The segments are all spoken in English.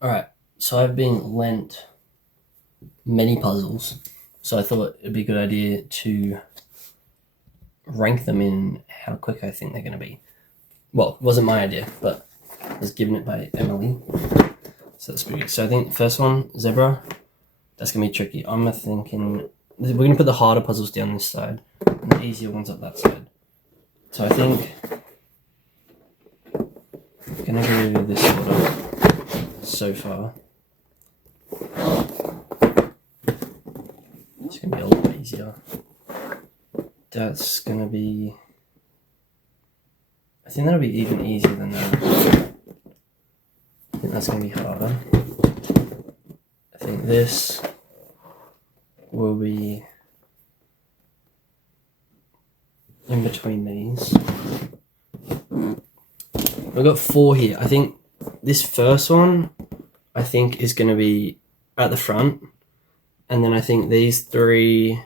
Alright, so I've been lent many puzzles, so I thought it'd be a good idea to rank them in how quick I think they're going to be. Well, it wasn't my idea, but I was given it by Emily, so that's pretty good. So I think the first one, zebra, that's going to be tricky. I'm thinking we're going to put the harder puzzles down this side and the easier ones up that side. So I think I'm going to go this order so far. It's going to be a lot easier. That's going to be... I think that'll be even easier than that. I think that's going to be harder. I think this will be in between these. We've got 4 here. I think this first one, I think, is going to be at the front. And then I think these 3,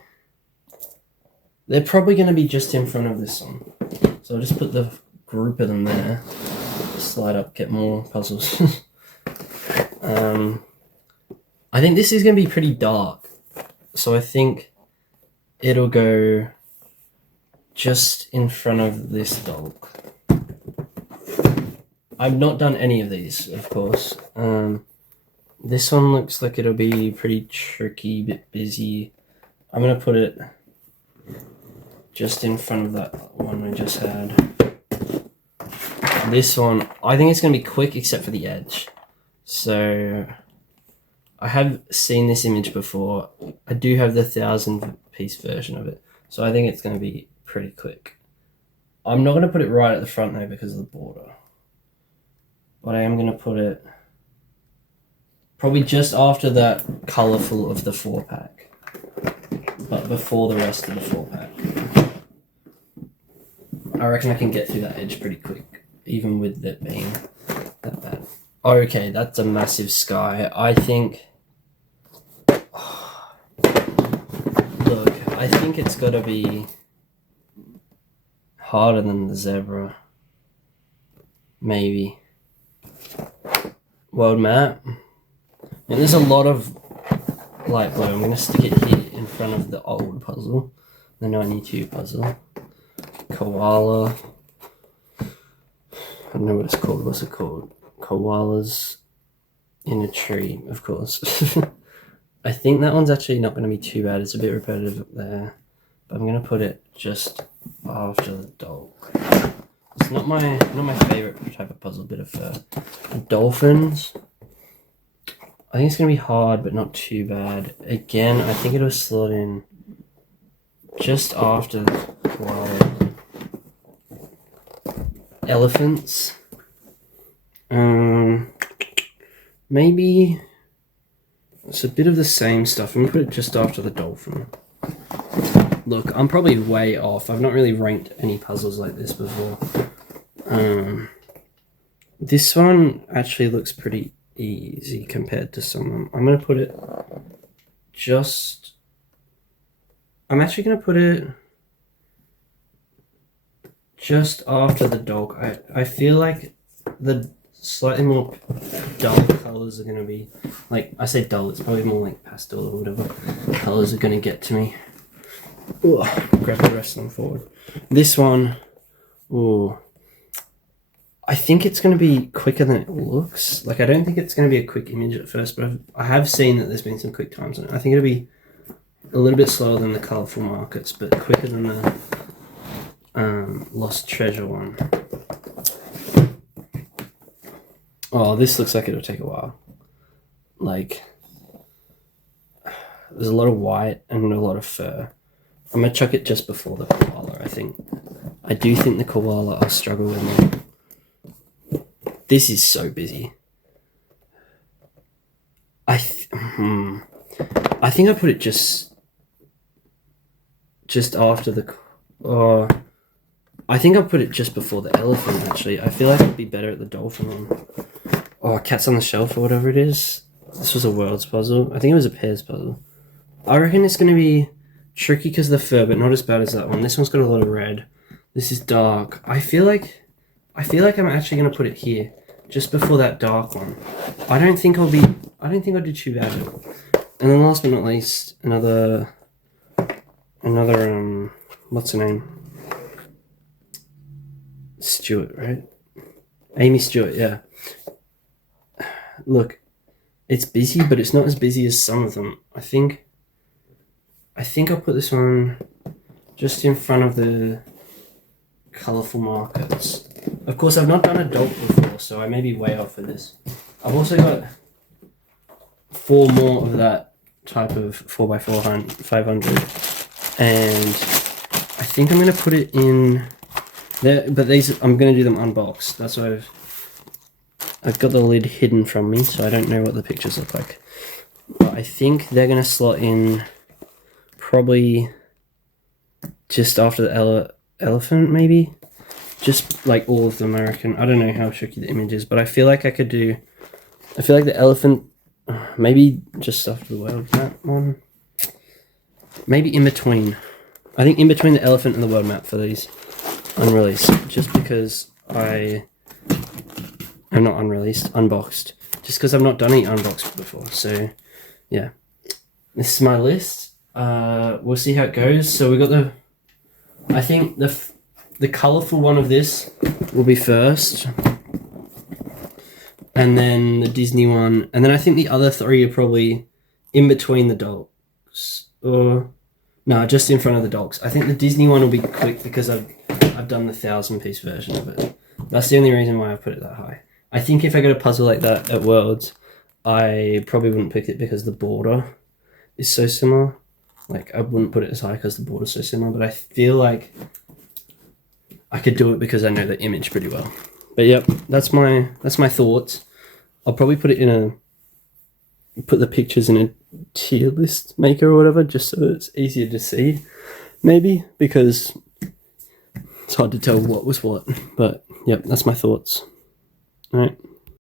they're probably going to be just in front of this one. So I'll just put the group of them there. Slide up, get more puzzles. I think this is going to be pretty dark. So I think it'll go just in front of this dog. I've not done any of these, of course. This one looks like it'll be pretty tricky, a bit busy. I'm going to put it just in front of that one we just had. This one, I think it's going to be quick except for the edge. So I have seen this image before. I do have the 1,000-piece version of it. So I think it's going to be pretty quick. I'm not going to put it right at the front though because of the border. But I am going to put it probably just after that colourful of the 4-pack. But before the rest of the 4-pack. I reckon I can get through that edge pretty quick, even with it being that bad. Okay, that's a massive sky. I think... Look, I think it's got to be harder than the zebra. Maybe. World map. And there's a lot of light blue. I'm going to stick it here in front of the old puzzle. The 92 puzzle. Koala. I don't know what it's called. What's it called? Koalas in a tree, of course. I think that one's actually not going to be too bad. It's a bit repetitive up there. But I'm going to put it just after the dog. It's not my favourite type of puzzle bit of fur. Dolphins. I think it's going to be hard, but not too bad. Again, I think it'll slot in just after the koala. Elephants. Maybe it's a bit of the same stuff. I'm going to put it just after the dolphin. Look, I'm probably way off. I've not really ranked any puzzles like this before. This one actually looks pretty easy compared to some of them. I'm going to put it just... I'm actually going to put it just after the dog. I feel like the slightly more dull colours are going to be... Like, I say dull, it's probably more like pastel or whatever colours are going to get to me. Ooh, grab the rest of them forward. This one, ooh, I think it's going to be quicker than it looks. Like, I don't think it's going to be a quick image at first, but I have seen that there's been some quick times on it. I think it'll be a little bit slower than the colourful markets, but quicker than the Lost Treasure one. Oh, this looks like it'll take a while. Like, there's a lot of white and a lot of fur. I'm going to chuck it just before the koala, I think. I do think the koala I'll struggle with more. This is so busy. I think I put it just after the... I think I put it just before the elephant, actually. I feel like it'd be better at the dolphin one. Oh, Cats on the Shelf or whatever it is. This was a world's puzzle. I think it was a pairs puzzle. I reckon it's going to be tricky because of the fur, but not as bad as that one. This one's got a lot of red. This is dark. I feel like I'm actually going to put it here, just before that dark one. I don't think I'll do too bad. And then last but not least, another what's her name? Stewart, right? Amy Stewart, yeah. Look, it's busy, but it's not as busy as some of them. I think I'll put this one just in front of the colourful markers. Of course, I've not done a dog before, so I may be way off for this. I've also got 4 more of that type of 4x4 500, and I think I'm going to put it in there, but these, I'm going to do them unboxed. That's why I've got the lid hidden from me, so I don't know what the pictures look like. But I think they're going to slot in probably just after the elephant, maybe? Just like all of them, I reckon. I don't know how tricky the image is, but I feel like I feel like the elephant, maybe just after the world map one. Maybe in between. I think in between the elephant and the world map for these unreleased, just because I'm not unreleased, unboxed. Just because I've not done any unboxed before, so yeah. This is my list. We'll see how it goes. So we got I think the colourful one of this will be first, and then the Disney one, and then I think the other 3 are probably in between the dogs, or no, just in front of the dogs. I think the Disney one will be quick because I've done the 1,000-piece version of it. That's the only reason why I put it that high. I think if I got a puzzle like that at Worlds, I probably wouldn't pick it because the border is so similar. Like, I wouldn't put it as high because the border's so similar, but I feel like I could do it because I know the image pretty well. But yep, that's my thoughts. I'll probably put the pictures in a tier list maker or whatever, just so it's easier to see, maybe, because it's hard to tell what was what. But yep, that's my thoughts. All right.